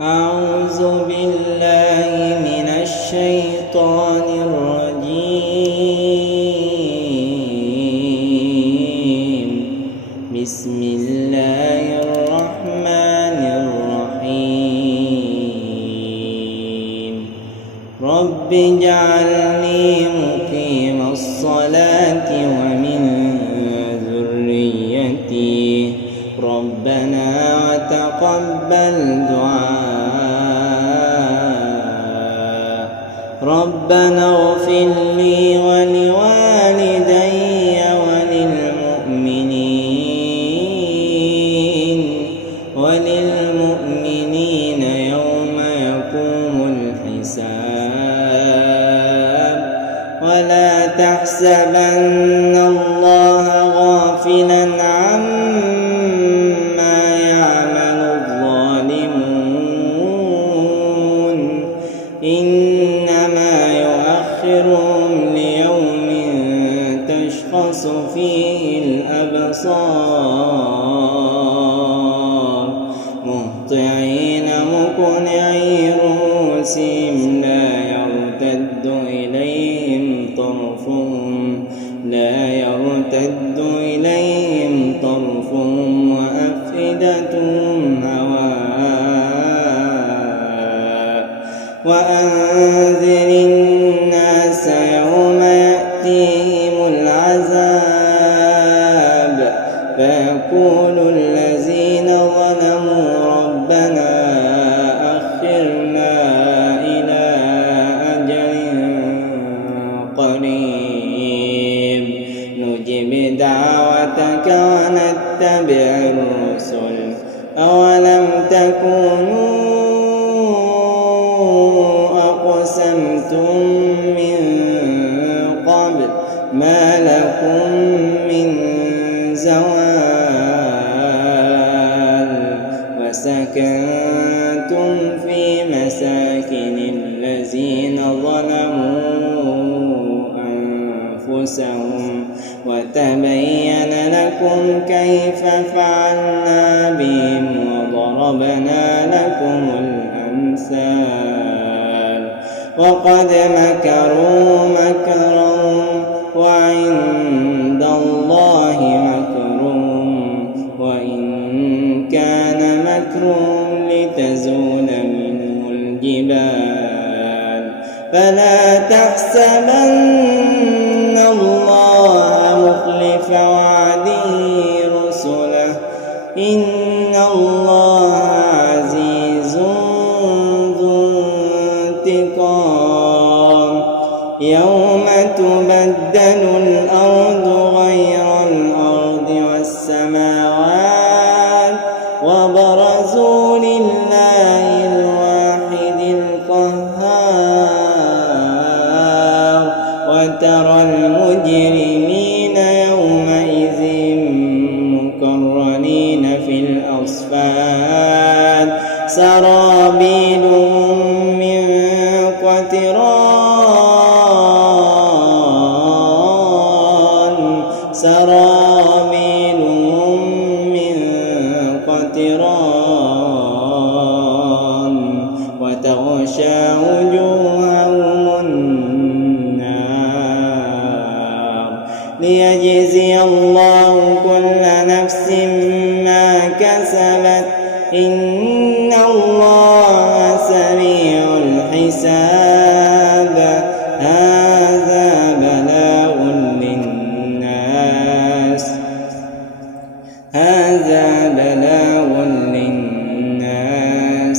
أعوذ بالله من الشيطان الرجيم. بسم الله الرحمن الرحيم. رب اجعلني مقيم الصلاة ومن ذريتي ربنا وتقبل دعاء. ربنا اغفر لي ولوالدي وللمؤمنين يوم يقوم الحساب. ولا تحسبن الله غافلا عما يعمل الظالمون، إنما يؤخرهم ليوم تشخص فيه الأبصار مهطعين مقنعي رؤوسهم لا يرتد إليهم طرفهم وأفئدتهم هواء. وأنذر الناس يوم يأتيهم العذاب فيقول الذين ظلموا ربنا أخرنا إلى أجل قريب نجب دعوتك ونتبع الرسل أولم تكونوا أقسمتم من قبل ما لكم من زوال. وسكنتم في مساكن الذين ظلموا أنفسهم وتبين لكم كيف فعلنا بهم وضربنا لكم الأمثال. وقد مكروا مكرهم وعند الله مكرهم وإن كان مكرهم لتزول منه الجبال. فلا تحسبن الله مخلف وعده رسله، إن الله عزيز ذو انتقام. يوم تبدل الأرض غير الأرض والسماوات وبرزوا لله الواحد القهار. وترى المجرمين يومئذ مقرنين في الأصفاد سرابيلهم من قطران وتغشى وجوههم النار. ليجزي الله كل نفس ما كسبت، إن الله سريع الحساب. هذا بلاغ للناس